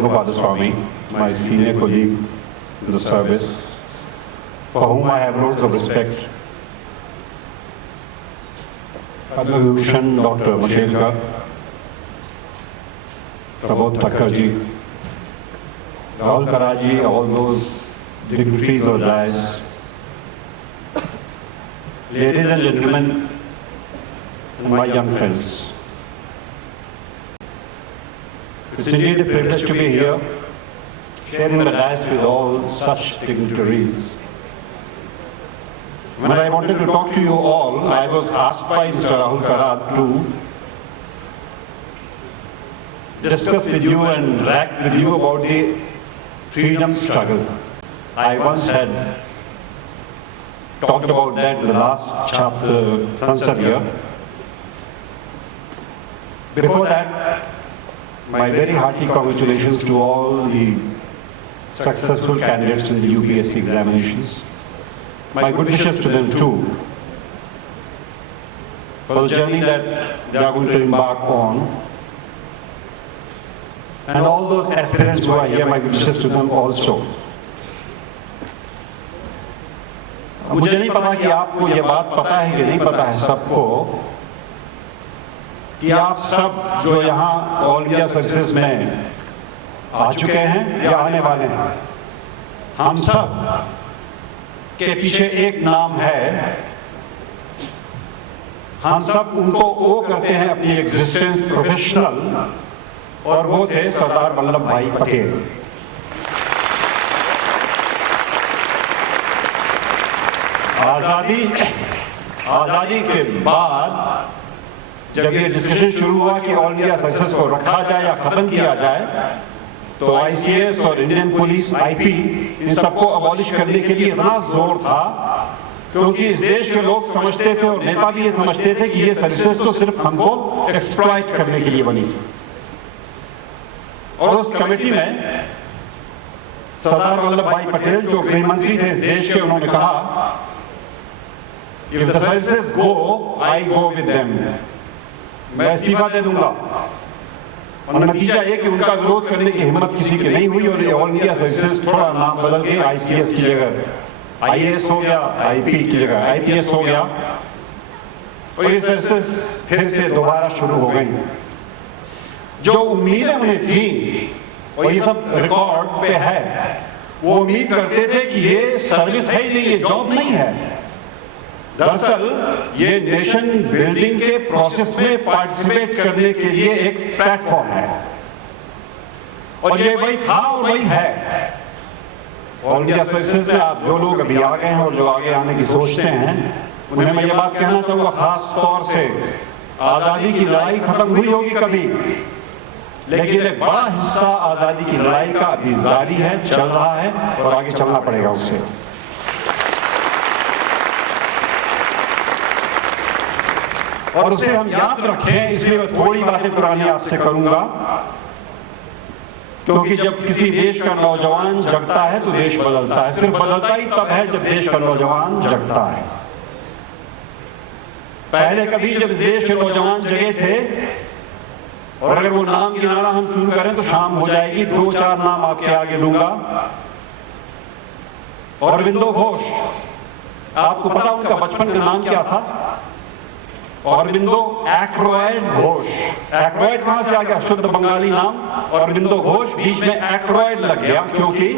Gopala Swami, my senior colleague in the service, for whom I have loads of respect. Padma Vibhushan Dr. Mashelkar, Prabodh Thakkarji, Rahul Karaji, all those dignitaries of dais, ladies and gentlemen, and my young friends. It's indeed a privilege to be here, sharing the dais with all such dignitaries. When I wanted to talk to you all, I was asked by Mr. Rahul Karad to discuss with you and interact with you about the freedom struggle. I once had talked about that in the last chapter, Sansad year. Before that, my very hearty congratulations to all the successful candidates in the UPSC examinations. My good wishes to them too, for the journey that they are going to embark on. And all those aspirants who are here, my good wishes to them also. मुझे नहीं पता कि आपको ये बात पता है कि नहीं पता है सबको, कि आप सब जो यहाँ ऑल इंडिया सर्विसेज में आ चुके हैं या आने वाले हैं, हम सब के पीछे एक नाम है, हम सब उनको ओ करते हैं अपनी एग्जिस्टेंस प्रोफेशनल, और वो थे सरदार वल्लभ भाई पटेल। आजादी के बाद जब ये डिस्कशन शुरू हुआ कि ऑल इंडिया सर्विसेज को रखा जाए या खत्म किया जाए, तो आईसीएस और इंडियन पुलिस, आईपी, इन सबको अबॉलिश करने के लिए इतना जोर था, क्योंकि इस देश के लोग समझते थे और नेता भी ये समझते थे कि ये सर्विसेज तो सिर्फ हमको एक्सप्लॉइट करने के लिए बनी थी। और उस कमेटी में सरदार वल्लभ भाई पटेल, जो गृह मंत्री थे इस देश के, उन्होंने कहा, if the services go, I go with them. मैं इस्तीफा दे दूंगा। और नतीजा ये कि उनका विरोध करने की हिम्मत किसी की नहीं हुई और ऑल इंडिया सर्विसेज थोड़ा नाम बदल के आईसीएस की जगह आईएएस हो गया, आईपी की जगह आईपीएस हो गया, और ये सर्विसेज फिर से दोबारा शुरू हो गई। जो उम्मीदें उन्हें थी, और ये सब रिकॉर्ड पे है, वो उम्मीद करते थे कि ये सर्विस है ही नहीं, ये जॉब नहीं है। दरअसल ये नेशन बिल्डिंग के प्रोसेस में पार्टिसिपेट करने के लिए एक प्लेटफॉर्म है, और ये वही था और वही है। ऑल इंडिया सर्विसेज में आप जो लोग अभी आ गए हैं और जो आगे आने की सोचते हैं, उन्हें मैं ये बात कहना चाहूंगा, खास तौर से आजादी की लड़ाई खत्म हुई होगी कभी, लेकिन एक बड़ा हिस्सा आजादी की लड़ाई का अभी जारी है, चल रहा है, और आगे चलना पड़ेगा उससे। और उसे हम याद रखें, इसलिए मैं थोड़ी बातें पुरानी आपसे करूंगा, क्योंकि जब किसी देश का नौजवान जगता है तो देश बदलता है। सिर्फ बदलता ही तब है जब देश का नौजवान जगता है। पहले कभी जब देश के नौजवान जगे थे, और अगर वो नाम गिनाना हम शुरू करें तो शाम हो जाएगी, 2-4 नाम आपके आगे लूंगा। अरविंदो घोष, आपको पता उनका बचपन का नाम क्या था? अरविंदो एक्रोयड घोष। एक्रोयड कहां से आ गया? शुद्ध बंगाली नाम अरविंदो घोष, बीच में एक्रोयड लग गया क्योंकि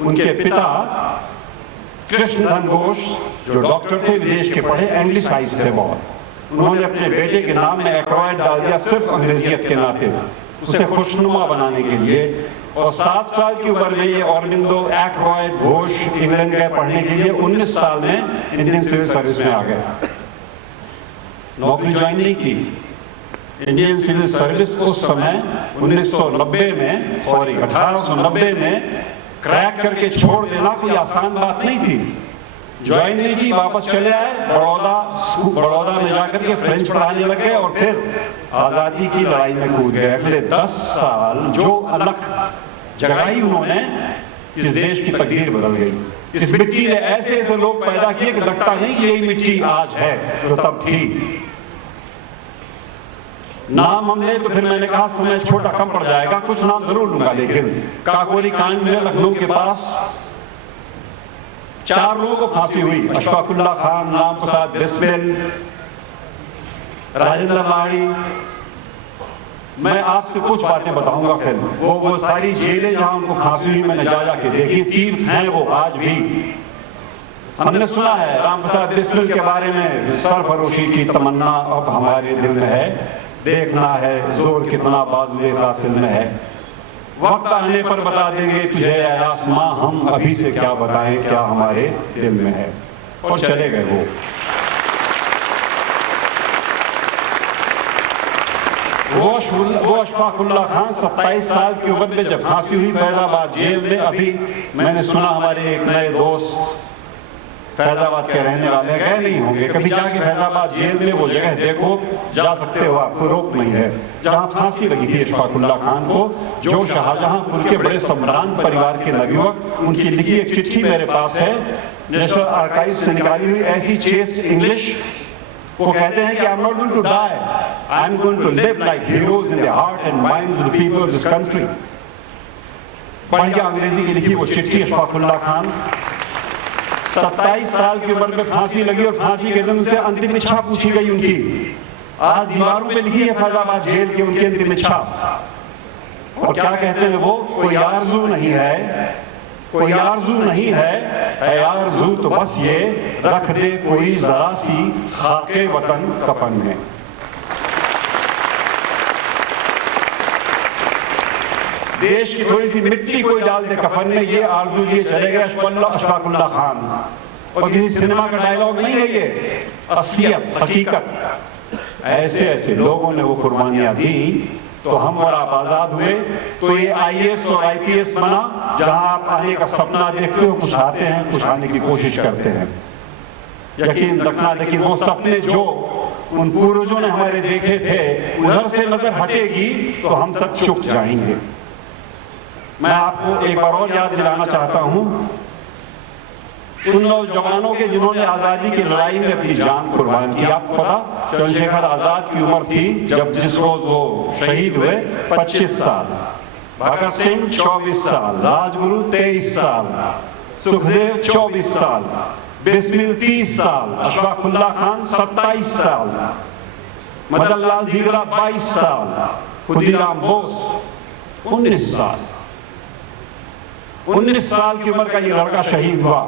उनके पिता कृष्णधन घोष, जो डॉक्टर थे, विदेश के पढ़े, एंग्लिसाइज थे बहुत, उन्होंने अपने बेटे के नाम में एक्रोयड डाल दिया, सिर्फ अंग्रेजियत के नाते, उसे खुशनुमा बनाने के लिए। और 7 साल की उम्र में ये अरविंदो एक्रोयड घोष इंग्लैंड गए पढ़ने के लिए। 19 साल में इंडियन सिविल सर्विस में आ गए। नौकरी ज्वाइन नहीं की। इंडियन सिविल सर्विस उस समय 1890 में क्रैक करके छोड़ देना कोई आसान बात नहीं थी। ज्वाइन नहीं की, वापस चले आए बड़ौदा में जाकर के फ्रेंच पढ़ाने लग गए, और फिर आजादी की लड़ाई में कूद गए। अगले 10 साल जो अलख जगाई उन्होंने, इस देश की तकदीर बदल गई। इस मिट्टी ने ऐसे ऐसे लोग पैदा किए कि लगता नहीं कि यही मिट्टी आज है जो तब थी। नाम हमने तो फिर मैंने कहा समय छोटा कम पड़ जाएगा, कुछ नाम जरूर लूंगा, लेकिन काकोरी कांड में लखनऊ के पास 4 लोगों को फांसी हुई। अशफाकुल्ला खान, राम प्रसाद बिस्मिल, राजेंद्र लाड़ी। मैं आपसे कुछ बातें बताऊंगा, फिर वो सारी जेलें जहां उनको फांसी हुई मैंने जा के देखी, तीर्थ हैं वो आज भी। हमने सुना है राम प्रसाद बिस्मिल के बारे में, सरफरोशी की तमन्ना अब हमारे दिल में है, देखना है जोर कितना बाजुए कातिल में है, वक्त आने पर बता देंगे तुझे ऐ आसमां, हम अभी से क्या बताएं क्या हमारे दिल में है। और चले गए वो। अशफाकुल्ला खान 27 साल की उम्र में जब फांसी हुई फैजाबाद जेल में, अभी मैंने सुना हमारे एक नए दोस्त फैजाबाद के रहने वाले, गए नहीं होंगे कभी, जाके फैजाबाद जेल में वो जगह देखो, जा सकते हो, आपको रोक नहीं है, जहां फांसी लगी थी अशफाकुल्ला खान को, जो शाहजहांपुर के बड़े सम्रांत परिवार के नवयुवक, उनकी लिखी एक चिट्ठी मेरे पास है, नेशनल आर्काइव से निकाली हुई, ऐसी चेस्ट इंग्लिश। वो कहते हैं कि I am not going to die, I am going to live like heroes in the heart and mind of the people of this country. बढ़िया अंग्रेजी की लिखी वो चिट्ठी अशफाकुल्ला खान। 27 साल की उम्र में फांसी लगी और फांसी के दिन उनसे अंतिम इच्छा पूछी गई उनकी। आज दीवारों पे लिखी है फैजाबाद जेल की उनकी अंतिम इच्छा। और क्या कहते हैं वो, कोई आरज़ू नहीं है, कोई आरज़ू नहीं है, ऐ आरज़ू तो बस ये रख दे कोई जरा सी खाके वतन कफन में। देश की थोड़ी सी मिट्टी कोई डाल दे कफन में, ये आरज़ू लिए चले गए अशफाकुल्ला खान। और किसी सिनेमा का डायलॉग नहीं है ये, असलियत हकीकत। ऐसे ऐसे लोगों ने वो कुर्बानियां दी तो हम और आप आजाद हुए। तो ये IAS और IPS बना, जहां आप आने का सपना देखते हो, कुछ आते हैं, कुछ आने की कोशिश करते हैं, यकीन रखना। लेकिन वो सपने जो उन पूर्वजों ने हमारे देखे थे, उधर से नजर हटेगी तो हम सब चुक जाएंगे। मैं आपको एक बार और याद दिलाना चाहता हूं उन नौजवानों के जिन्होंने आजादी की लड़ाई में अपनी जान कुर्बान की। आपको पता, चंद्रशेखर आजाद की उम्र थी जब जिस रोज वो शहीद हुए 25 साल, भगत सिंह 24 साल, राजगुरु 23 साल, सुखदेव 24 साल, बिस्मिल 30 साल, अशफाकुल्ला खान 27 साल, मदन लाल धीगरा 22 साल, खुदीराम बोस 19 साल। 19 साल की उम्र का ये लड़का शहीद हुआ।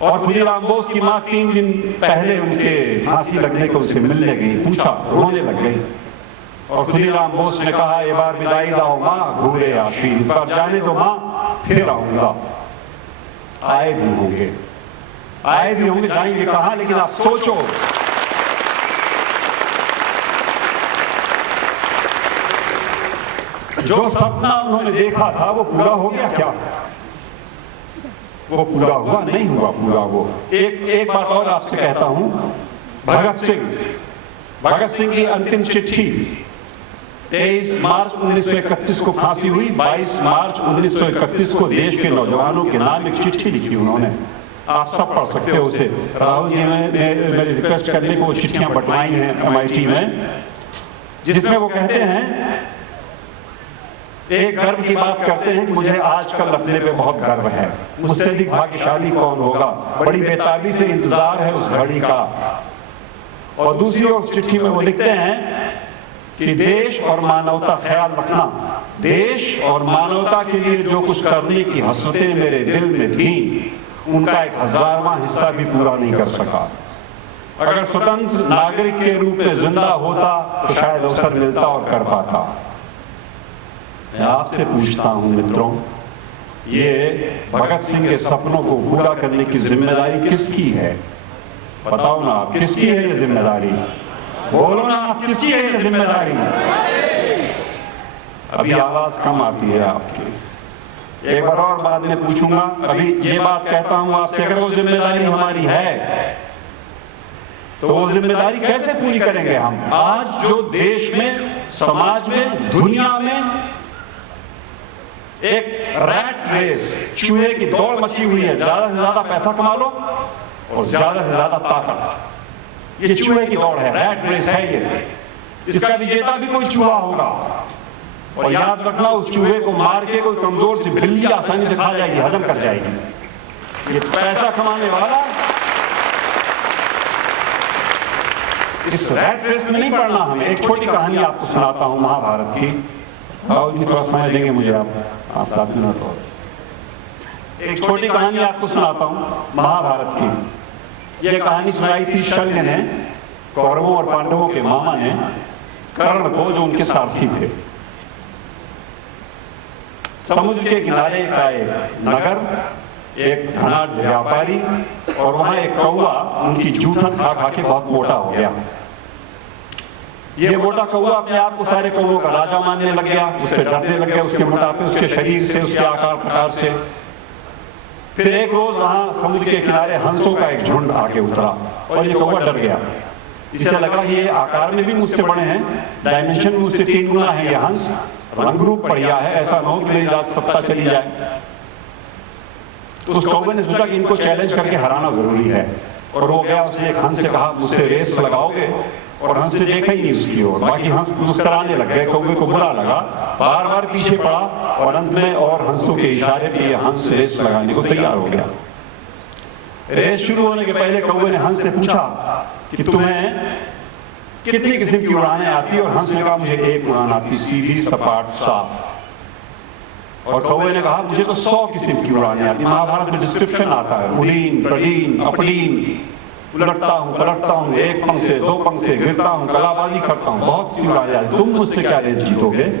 और खुदीराम बोस की मां 3 दिन पहले उनके फांसी लगने को उनसे मिलने गई, पूछा, रोने लग गई। और खुदीराम बोस ने कहा, ये बार विदाई दाओ मां, घूरे आशीष, इस बार जाने दो मां, फिर आऊंगा। आए भी होंगे, आए भी होंगे, जाएंगे कहां, लेकिन आप सोचो, जो सपना उन्होंने देखा था वो पूरा हो गया क्या? वो पूरा हुआ नहीं हुआ पूरा। वो एक बात और आपसे कहता हूं, भगत सिंह की अंतिम चिट्ठी 23 मार्च 1931 को फांसी हुई, 22 मार्च 1931 को देश के नौजवानों के नाम एक चिट्ठी लिखी उन्होंने। आप सब पढ़ सकते हो उसे। राहुल जी ने रिक्वेस्ट करने को चिट्ठियां बंटवाई हैं MIT में, जिसमें वो कहते हैं, एक गर्व की बात करते हैं कि मुझे आजकल अपने पे बहुत गर्व है, मुझसे अधिक भाग्यशाली कौन होगा, बड़ी बेताबी से इंतजार है उस घड़ी का। और दूसरी ओर चिट्ठी में वो लिखते हैं कि देश और मानवता, ख्याल रखना, देश और मानवता के लिए जो कुछ करने की हसरतें मेरे दिल में थी, उनका 1000वां हिस्सा भी पूरा नहीं कर सका। अगर स्वतंत्र नागरिक के रूप में जिंदा होता तो शायद अवसर मिलता और कर पाता। मैं आपसे पूछता हूं मित्रों, ये भगत सिंह के सपनों को पूरा करने की जिम्मेदारी किसकी है? बताओ ना आप, किसकी है ये जिम्मेदारी? बोलो ना आप, किसकी है ये जिम्मेदारी? अभी आवाज कम आती है आपकी। एक बार और बाद में पूछूंगा। अभी ये बात कहता हूं आपसे, अगर वो जिम्मेदारी हमारी है तो वो जिम्मेदारी कैसे पूरी करेंगे हम? आज जो देश में, समाज में, दुनिया में एक रैट रेस, चूहे की दौड़ मची हुई है, ज्यादा से ज्यादा पैसा कमा लो और ज्यादा से ज्यादा ताकत। ये चूहे की दौड़ है, रैट रेस है ये। इसका विजेता भी कोई चूहा होगा। और याद रखना, उस चूहे को मार के कोई कमजोर सी बिल्ली आसानी से खा जाएगी, हजम कर जाएगी। ये पैसा कमाने वाला इस रैट रेस में नहीं पड़ना हमें। एक छोटी कहानी आपको सुनाता हूं महाभारत की। आओ जी, थोड़ा समय देंगे मुझे आप 7 मिनट और। एक छोटी कहानी आपको सुनाता हूं महाभारत की। यह कहानी सुनाई थी शल्य ने, कौरवों और पांडवों के मामा ने कर्ण को, जो उनके सारथी थे। समुद्र के किनारे का एक नगर, एक धनाढ्य व्यापारी, और वहां एक कौवा उनकी जूठन खा खा के बहुत मोटा हो गया। ये मोटा कौवा अपने आप को सारे कौवों का राजा मानने लग गया, उससे डरने लग गया, उसके मोटापे, उसके शरीर से, उसके आकार प्रकार से। फिर एक रोज वहां समुद्र के किनारे हंसों का एक झुंड आके उतरा और ये कौवा डर गया। इसे लगा कि ये आकार में भी मुझसे बड़े हैं, डायमेंशन में मुझसे 3 गुना है ये हंस, रंग रूप बढ़िया है, ऐसा न हो कि मेरी राज सत्ता चली जाए। तो उस कौवे ने सोचा कि इनको चैलेंज करके हराना जरूरी है, और वो गया, उसने एक हंस से कहा मुझसे रेस लगाओगे, और हंस ने देखा ही नहीं उसकी ओर। बाकी हंस मुस्कुराने लग गए, कौवे को बुरा लगा, बार बार पीछे पड़ा, और अंत में और हंसों के इशारे पे ये हंस रेस लगाने को तैयार हो गया। रेस शुरू होने के पहले कौवे ने हंस से पूछा कि तुम्हें कितनी किस्म की उड़ानें आती है, और हंस ने कहा मुझे एक उड़ान आती, सीधी सपाट साफ। और कौवे ने कहा मुझे तो 100 किस्म की उड़ानें आती। महाभारत में डिस्क्रिप्शन आता है, उलीन, प्रलीन, अपलीन, उलटता हूं, पलटता हूं, 1 पंख से 2 पंख से गिरता हूं, कलाबाजी करता हूं, बहुत सी उड़ानें आती, तुम मुझसे क्या रेस जीतोगे।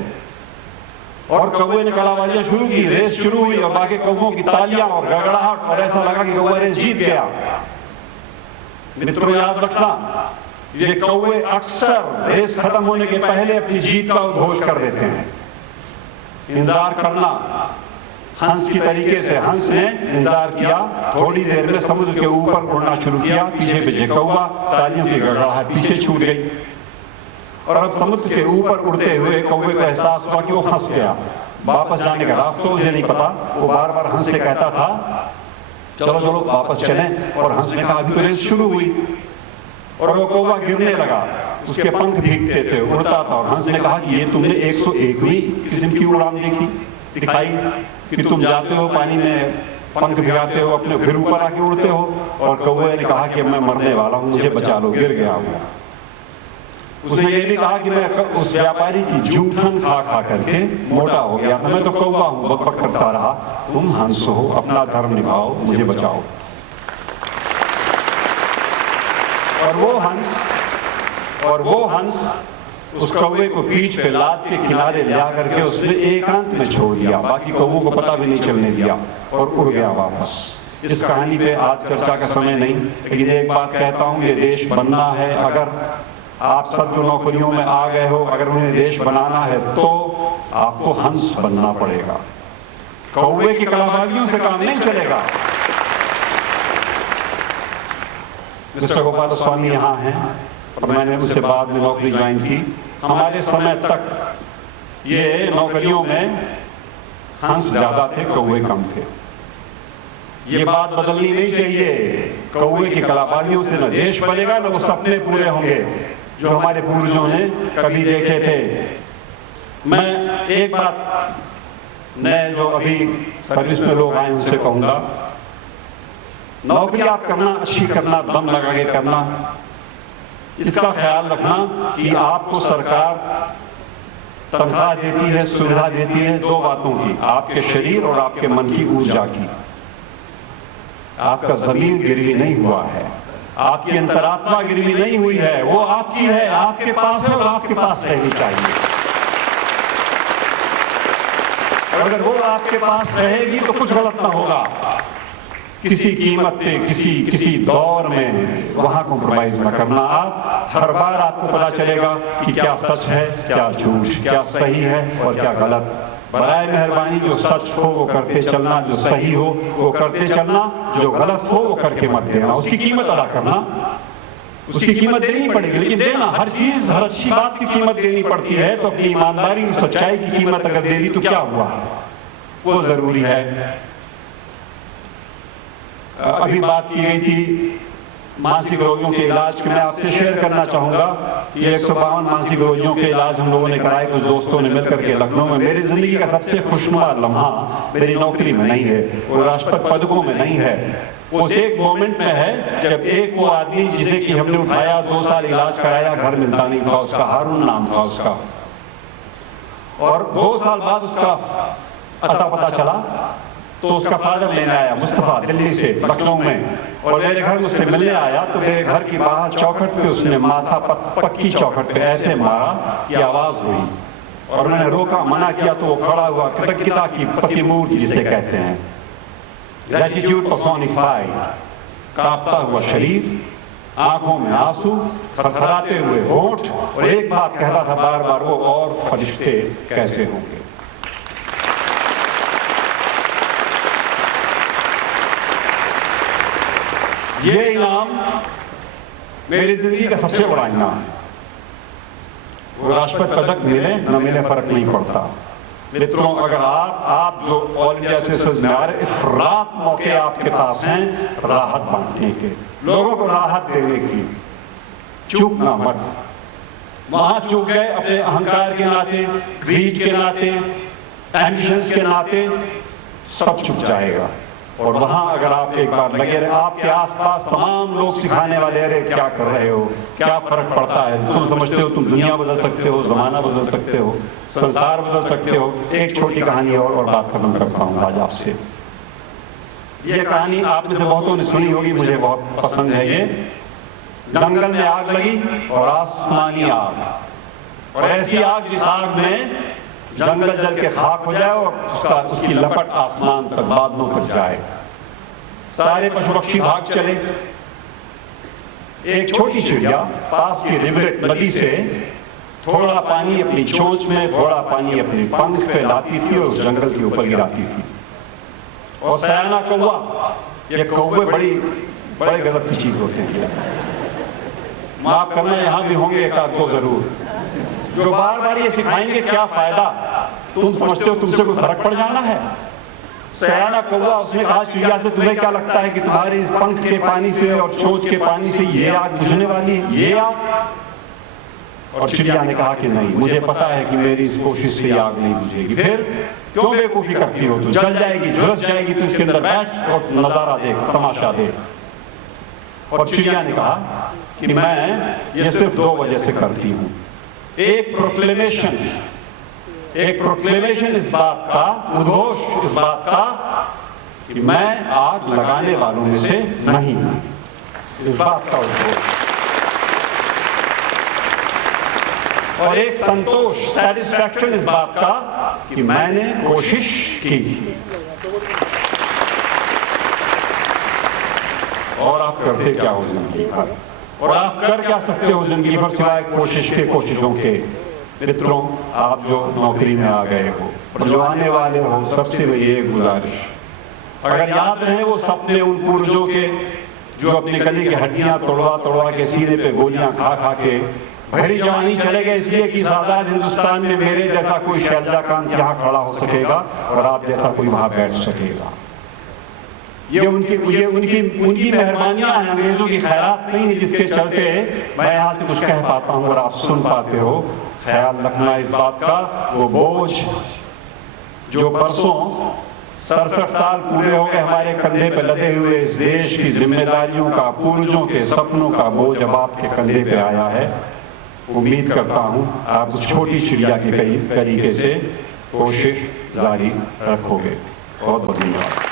और कौवे ने कलाबाजियां शुरू की, रेस शुरू हुई, और बाकी कौवों की तालियां और गड़गड़ाहट, और ऐसा लगा कि कौवा रेस जीत गया। मित्रों याद रखना, ये कौवे अक्सर रेस खत्म होने के पहले अपनी जीत का उद्घोष कर देते हैं। इंतजार करना हंस की तरीके से। हंस ने इंतजार किया, थोड़ी देर में समुद्र के ऊपर उड़ना शुरू किया, पीछे पीछे कौवा, तालियों की गड़गड़ाहट पीछे छूट गई। और अब समुद्र के ऊपर उड़ते हुए कौवे को एहसास हुआ कि वो फंस गया, वापस जाने का रास्ता मुझे नहीं पता। वो बार बार हंस से कहता था चलो चलो वापस चलें, और हंस ने कहा अभी तो रेस शुरू हुई। और वो कौवा गिरने लगा, उसके पंख भीगते थे, उड़ता था। और हंस ने कहा कि ये तुमने 101वीं किस्म की उड़ान दिखाई कि तुम जाते हो पानी में, पंख भिगाते हो अपने, फिर ऊपर आके उड़ते हो। और कौवे ने कहा कि मैं मरने वाला हूं, मुझे बचा लो, गिर गया हूं। उसने ये भी कहा कि मैं उस व्यापारी की जूठन खा खा करके मोटा हो गया था, मैं तो कौवा हूं, बकबक करता रहा। तुम हंस हो, अपना धर्म निभाओ, मुझे बचाओ। और वो हंस उस कौवे को पीठ पे लाद के किनारे ले आकर के उसने एकांत में छोड़ दिया, बाकी कौवों को पता भी नहीं चलने दिया, और उड़ गया वापस। इस कहानी पे आज चर्चा का समय नहीं, लेकिन एक बात कहता हूं, ये देश बनना है। अगर आप सब जो नौकरियों में आ गए हो, अगर उन्हें देश बनाना है तो आपको हंस बनना पड़ेगा। कौवे की कलाबाजियों से काम नहीं चलेगा। मिस्टर गोपाल स्वामी यहाँ हैं, और मैंने उससे बाद में नौकरी ज्वाइन की। हमारे समय तक ये नौकरियों में हंस ज्यादा थे, कौवे कम थे। ये बात बदलनी नहीं चाहिए। कौवे की कलाबाजियों से न देश बनेगा, न वो सपने पूरे होंगे जो हमारे पूर्वजों ने कभी देखे थे। मैं एक बात नए जो अभी सर्विस में लोग आए उनसे कहूंगा, नौकरी आप करना, अच्छी करना, दम लगा के करना, इसका ख्याल रखना कि आपको सरकार तनख्वाह देती है, सुविधा देती है 2 बातों की, आपके शरीर और आपके मन की ऊर्जा की। आपका जमीर गिरवी नहीं हुआ है, आपकी अंतरात्मा गिरवी नहीं हुई है, वो आपकी है, आपके पास है, और आपके पास रहनी चाहिए। और अगर वो आपके पास रहेगी तो कुछ गलत ना होगा। किसी कीमत पे, किसी दौर में वहां कॉम्प्रोमाइज न करना। आप हर बार आपको पता चलेगा कि क्या सच है, क्या झूठ, क्या सही है और क्या गलत। बराए मेहरबानी जो सच हो वो करते चलना, जो सही हो वो करते चलना, जो गलत हो वो करके मत देना। उसकी कीमत अदा करना, उसकी कीमत देनी पड़ेगी, लेकिन देना। हर चीज, हर अच्छी बात की कीमत देनी पड़ती है, तो अपनी ईमानदारी और सच्चाई की कीमत अगर दे दी तो क्या हुआ, वो जरूरी है। अभी बात की गई थी मानसिक रोगियों के इलाज के मैं आपसे शेयर करना चाहूँगा कि 152 मानसिक रोगियों के इलाज हम लोगों ने कराए, कुछ दोस्तों ने मिलकर के लखनऊ में। मेरी ज़िंदगी का सबसे खुशनुमा लम्हा मेरी नौकरी में नहीं है, वो राष्ट्रपति पदकों में नहीं है, उस एक मोमेंट में है जब एक वो आदमी जिसे कि हमने उठाया, 2 साल इलाज कराया, घर मिलता नहीं था उसका, हारून नाम था उसका, और 2 साल बाद उसका अता पता चला तो उसका फादर लेने आया, मुस्तफा, दिल्ली से, लखनऊ में, और मेरे घर मुझसे मिलने आया। तो मेरे घर की बाहर चौखट पे उसने माथा पक्की चौखट पे ऐसे मारा कि आवाज हुई, और मैंने रोका, मना किया, तो वो खड़ा हुआ, कृतज्ञता की प्रतिमूर्ति जिसे कहते हैं, ग्रेटिट्यूड पर्सोनिफाइड, कांपता हुआ शरीर, आंखों में आंसू, थरथराते हुए होंठ, और एक बात कहता था बार बार, वो और फरिश्ते कैसे होंगे। ये इनाम मेरी जिंदगी का सबसे बड़ा इनाम है। वो राष्ट्रपति पदक मिले न मिले फर्क नहीं पड़ता। मित्रों, अगर आप जो ऑल इंडिया सिटीजन में आ रहे, इफरात मौके आपके पास हैं राहत बांटने के, लोगों को राहत देने की। चूकना मत। वहां चूक गए अपने अहंकार के नाते, ग्रीड के नाते, एम्बिशंस के नाते, सब चुक जाएगा। और वहां अगर आप एक बार लगे रहे, आपके आसपास तमाम लोग सिखाने वाले, अरे क्या कर रहे हो, क्या फर्क पड़ता है, तुम समझते हो तुम दुनिया बदल सकते हो, जमाना बदल सकते हो, संसार बदल सकते हो। एक छोटी कहानी और बात खत्म करता हूँ आज आपसे। ये कहानी आप में से बहुतों ने सुनी होगी, मुझे बहुत पसंद है ये। जंगल में आग लगी और आसमानी आग, और ऐसी आग जिस आग में जंगल जल के खाक हो जाए और उसकी लपट आसमान तक, बादलों तक जाए। सारे पशु पक्षी भाग चले। एक छोटी चिड़िया पास की रिवलेट नदी से थोड़ा पानी अपनी चोंच में, थोड़ा पानी अपने पंख पे लाती थी और उस जंगल के ऊपर गिराती थी। और सयाना कौवा, ये कौवे बड़े गजब की चीज होते हैं, माफ करना यहां भी होंगे एक आध दो जरूर, जो बार बार ये सिखाएंगे क्या फायदा, तुम समझते हो तुमसे कोई फर्क पड़ जाना है। सयाना कौवा, उसने कहा चिड़िया से, तुम्हें क्या लगता है कि तुम्हारे इस पंख के पानी से और चोंच के पानी से ये आग बुझने वाली है, ये आग? और चिड़िया ने कहा कि नहीं, मुझे पता है कि मेरी इस कोशिश से आग नहीं बुझेगी। फिर क्यों बेवकूफी करती हो, तू जल जाएगी, झुलस जाएगी, तू इसके अंदर बैठ और नजारा देख, तमाशा देख। और चिड़िया ने कहा कि मैं ये सिर्फ 2 वजह से करती हूं। एक प्रोक्लेमेशन इस बात का, उद्घोष इस बात का कि मैं आग लगाने वालों में से नहीं हूं, इस बात का उद्घोष। और एक संतोष, सेटिस्फैक्शन इस बात का कि मैंने कोशिश की थी। और आप करते क्या हो जिंदगी भर, और आप कर क्या सकते हो जिंदगी भर सिवाय कोशिशों के। मित्रों, आप जो नौकरी में आ गए हो और जो आने वाले हो, सबसे मेरी एक गुजारिश, अगर याद रहे वो सपने उन पूर्वजों के जो अपनी गली की हड्डियां तोड़वा के सीने पे गोलियां खा के भरी जवानी चले गए, इसलिए कि इस आजाद हिंदुस्तान में मेरे जैसा कोई शैलजा कांत यहाँ खड़ा हो सकेगा और आप जैसा कोई वहां बैठ सकेगा। ये उनकी मेहरबानियां हैं, अंग्रेजों की खैरात नहीं है जिसके चलते मैं यहाँ से कुछ कह पाता हूँ और आप सुन पाते हो। ख्याल रखना इस बात का, वो बोझ जो परसों 67 साल पूरे हो गए हमारे कंधे पे लदे हुए, इस देश की जिम्मेदारियों का, पूर्वजों के सपनों का बोझ अब आपके कंधे पे आया है। उम्मीद करता हूँ आप उस छोटी चिड़िया के तरीके से कोशिश जारी रखोगे। बहुत बहुत धन्यवाद।